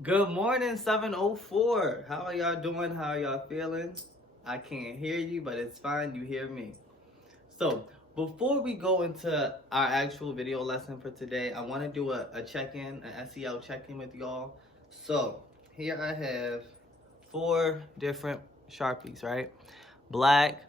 Good morning, 704. How are y'all doing? How are y'all feeling? I can't hear you, but it's fine. You hear me. So, before we go into our actual video lesson for today, I want to do a check in, an SEL check in with y'all. So, here I have four different Sharpies, right? Black,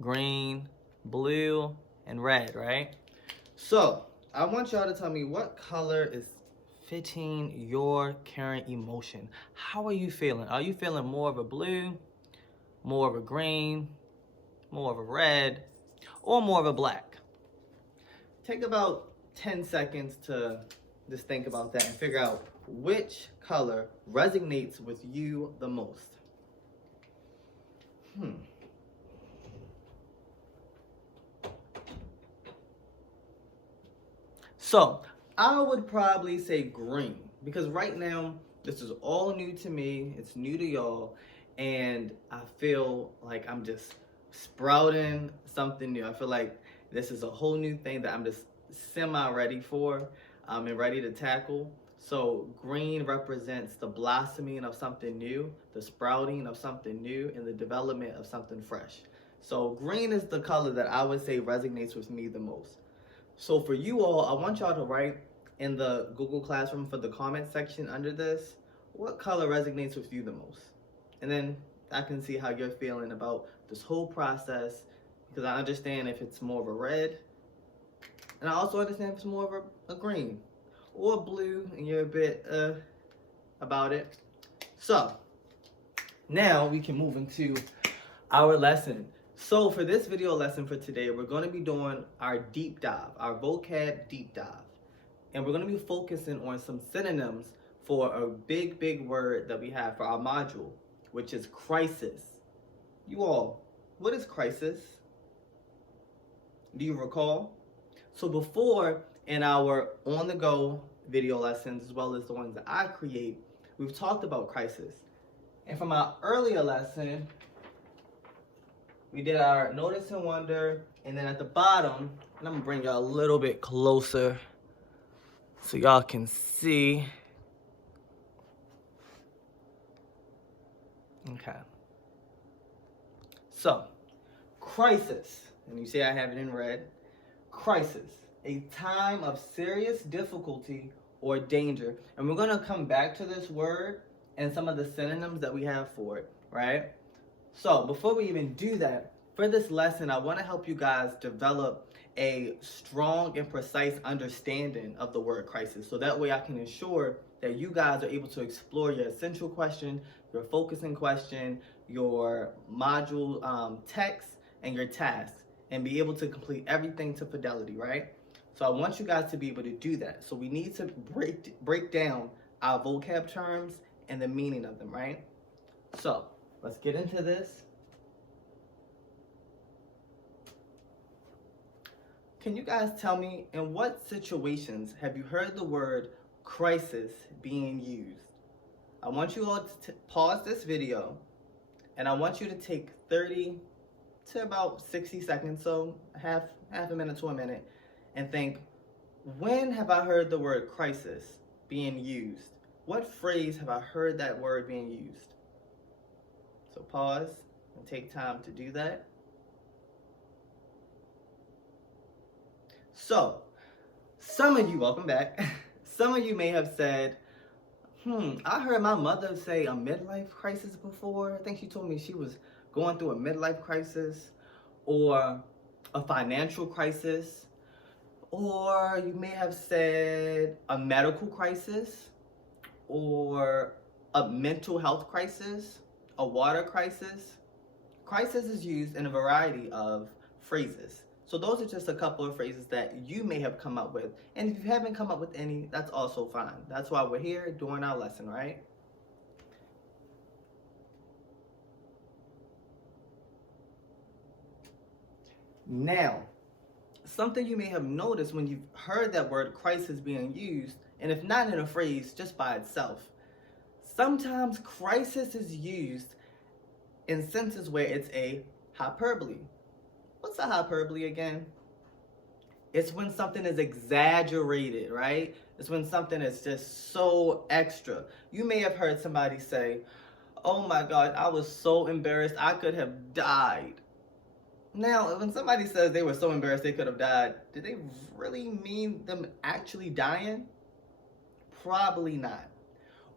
green, blue, and red, right? So, I want y'all to tell me what color is fitting your current emotion. How are you feeling? Are you feeling more of a blue, more of a green, more of a red, or more of a black? Take about 10 seconds to just think about that and figure out which color resonates with you the most. Hmm. So I would probably say green because right now this is all new to me. It's new to y'all, and I feel like I'm just sprouting something new. I feel like this is a whole new thing that I'm just semi ready for, and ready to tackle. So green represents the blossoming of something new, the sprouting of something new, and the development of something fresh. So green is the color that I would say resonates with me the most. So for you all, I want y'all to write in the Google Classroom for the comment section under this, what color resonates with you the most? And then I can see how you're feeling about this whole process because I understand if it's more of a red, and I also understand if it's more of a green or a blue and you're a bit about it. So now we can move into our lesson. So for this video lesson for today, we're going to be doing our deep dive, our vocab deep dive. And we're going to be focusing on some synonyms for a big word that we have for our module, which is crisis. You all, what is crisis? Do you recall? So before, in our on-the-go video lessons, as well as the ones that I create, we've talked about crisis. And from our earlier lesson, we did our notice and wonder, and then at the bottom, and I'm gonna bring y'all a little bit closer so y'all can see. Okay. So, crisis, and you see I have it in red. Crisis, a time of serious difficulty or danger. And we're gonna come back to this word and some of the synonyms that we have for it, right? So before we even do that, for this lesson, I want to help you guys develop a strong and precise understanding of the word crisis. So that way I can ensure that you guys are able to explore your essential question, your focusing question, your module text, and your tasks, and be able to complete everything to fidelity, right? So I want you guys to be able to do that. So we need to break down our vocab terms and the meaning of them, right? So let's get into this. Can you guys tell me in what situations have you heard the word crisis being used? I want you all to pause this video and I want you to take 30 to about 60 seconds, so half a minute to a minute, and think, when have I heard the word crisis being used? What phrase have I heard that word being used? So pause and take time to do that. So, some of you, welcome back. Some of you may have said, I heard my mother say a midlife crisis before. I think she told me she was going through a midlife crisis or a financial crisis. Or you may have said a medical crisis or a mental health crisis, a water crisis. Crisis is used in a variety of phrases. So those are just a couple of phrases that you may have come up with. And if you haven't come up with any, that's also fine. That's why we're here doing our lesson, right? Now, something you may have noticed when you've heard that word crisis being used, and if not in a phrase, just by itself, sometimes crisis is used in sentences where it's a hyperbole. What's a hyperbole again? It's when something is exaggerated, right? It's when something is just so extra. You may have heard somebody say, oh my God, I was so embarrassed, I could have died. Now, when somebody says they were so embarrassed they could have died, did they really mean them actually dying? Probably not.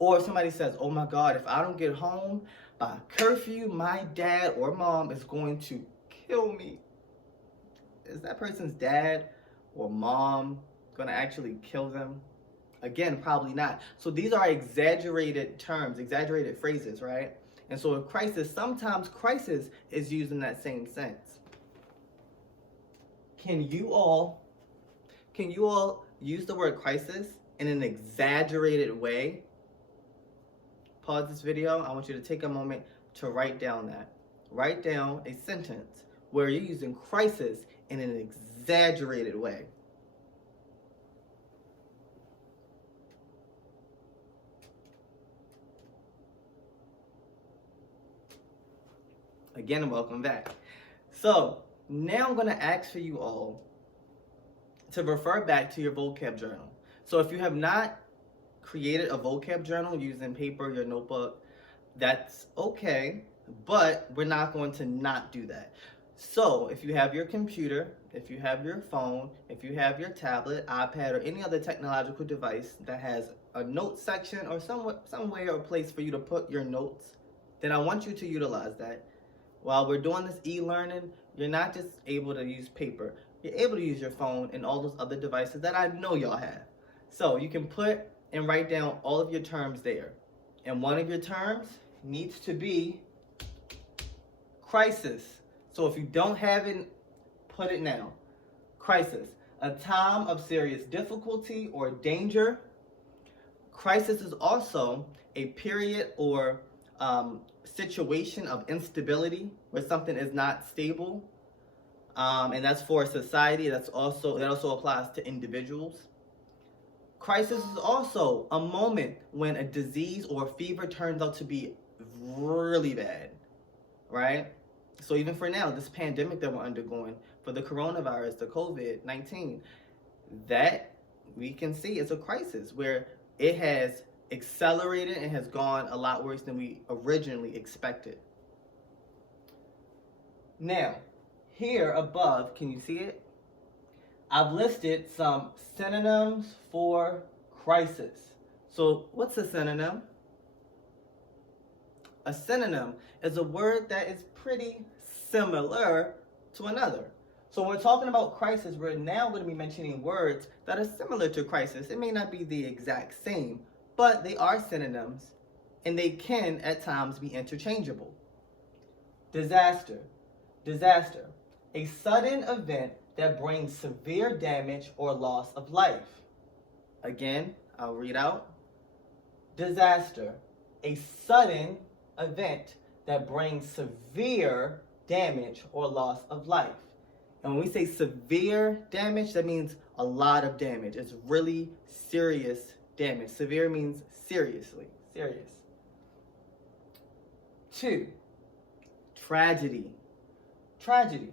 Or if somebody says, oh my God, if I don't get home by curfew, my dad or mom is going to kill me. Is that person's dad or mom going to actually kill them? Again, probably not. So these are exaggerated terms, exaggerated phrases, right? And so a crisis, sometimes crisis is used in that same sense. Can you all use the word crisis in an exaggerated way? Pause this video. I want you to take a moment to write down that. Write down a sentence where you're using crisis in an exaggerated way. Again, welcome back. So now I'm going to ask for you all to refer back to your vocab journal. So if you have not created a vocab journal using paper, your notebook, that's okay, but we're not going to not do that. So if you have your computer, if you have your phone, if you have your tablet, iPad, or any other technological device that has a note section or somewhere or place for you to put your notes, then I want you to utilize that. While we're doing this e-learning, you're not just able to use paper. You're able to use your phone and all those other devices that I know y'all have. So you can put and write down all of your terms there. And one of your terms needs to be crisis. So if you don't have it, put it now. Crisis, a time of serious difficulty or danger. Crisis is also a period or situation of instability where something is not stable, and that's for society. That also applies to individuals. Crisis is also a moment when a disease or fever turns out to be really bad, right? So even for now, this pandemic that we're undergoing for the coronavirus, the COVID-19, that we can see is a crisis where it has accelerated and has gone a lot worse than we originally expected. Now, here above, can you see it? I've listed some synonyms for crisis. So what's a synonym? A synonym is a word that is pretty similar to another. So when we're talking about crisis, we're now going to be mentioning words that are similar to crisis. It may not be the exact same, but they are synonyms, and they can at times be interchangeable. Disaster. Disaster, a sudden event that brings severe damage or loss of life. Again, I'll read out. Disaster, a sudden event that brings severe damage or loss of life. And when we say severe damage, that means a lot of damage. It's really serious damage. Severe means seriously, serious. 2, tragedy. Tragedy,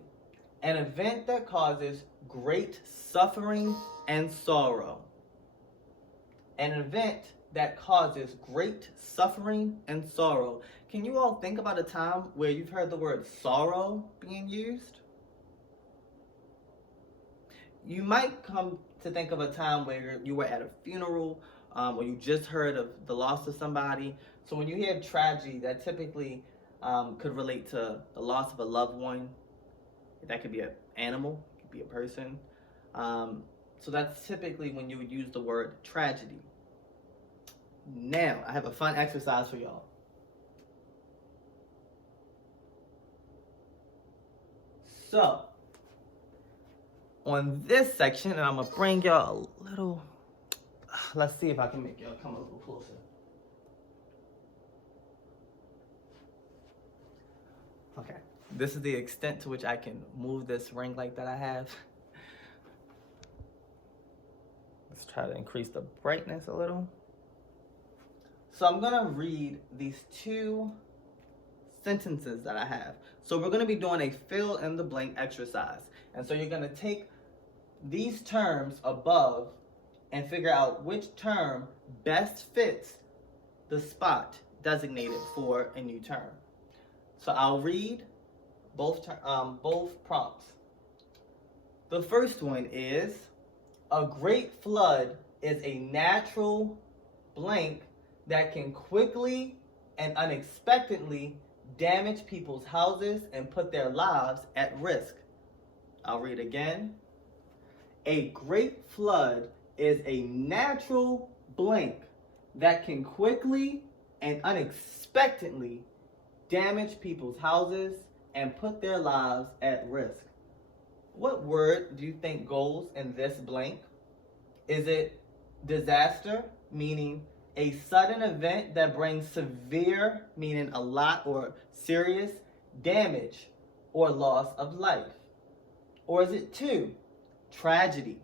an event that causes great suffering and sorrow. An event that causes great suffering and sorrow. Can you all think about a time where you've heard the word sorrow being used? You might come to think of a time where you were at a funeral, or you just heard of the loss of somebody. So when you hear tragedy, that typically could relate to the loss of a loved one. That could be an animal, it could be a person. So that's typically when you would use the word tragedy. Now, I have a fun exercise for y'all. So, on this section, and I'm gonna bring y'all a little, let's see if I can make y'all come a little closer. Okay, this is the extent to which I can move this ring light that I have. Let's try to increase the brightness a little. So I'm gonna read these 2 sentences that I have. So we're gonna be doing a fill in the blank exercise. And so you're gonna take these terms above and figure out which term best fits the spot designated for a new term. So I'll read both prompts. The first one is, a great flood is a natural blank that can quickly and unexpectedly damage people's houses and put their lives at risk. I'll read again. A great flood is a natural blank that can quickly and unexpectedly damage people's houses and put their lives at risk. What word do you think goes in this blank? Is it disaster, meaning a sudden event that brings severe, meaning a lot or serious, damage or loss of life? Or is it 2, tragedy,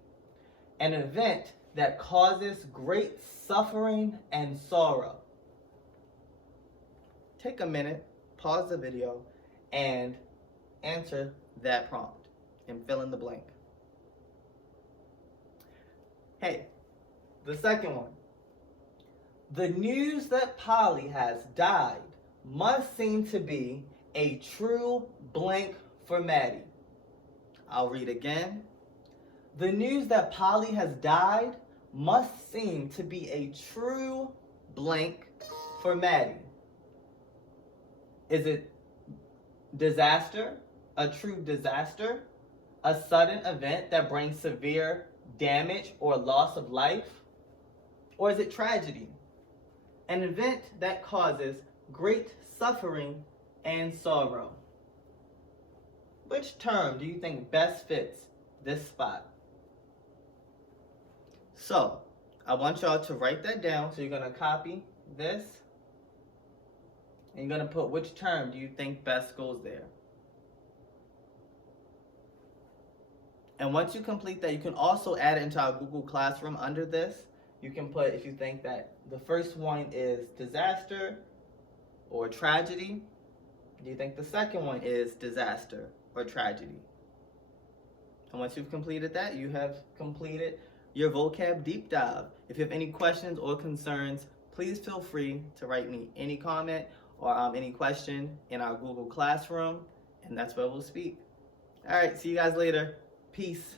an event that causes great suffering and sorrow? Take a minute, pause the video, and answer that prompt and fill in the blank. Hey, the second one. The news that Polly has died must seem to be a true blank for Maddie. I'll read again. The news that Polly has died must seem to be a true blank for Maddie. Is it disaster, a true disaster, a sudden event that brings severe damage or loss of life? Or is it tragedy, an event that causes great suffering and sorrow? Which term do you think best fits this spot? So, I want y'all to write that down. So you're going to copy this, and you're going to put which term do you think best goes there. And once you complete that, you can also add it into our Google Classroom under this. You can put, if you think that the first one is disaster or tragedy, do you think the second one is disaster or tragedy? And once you've completed that, you have completed your vocab deep dive. If you have any questions or concerns, please feel free to write me any comment or any question in our Google Classroom, and that's where we'll speak. All right, see you guys later. Peace.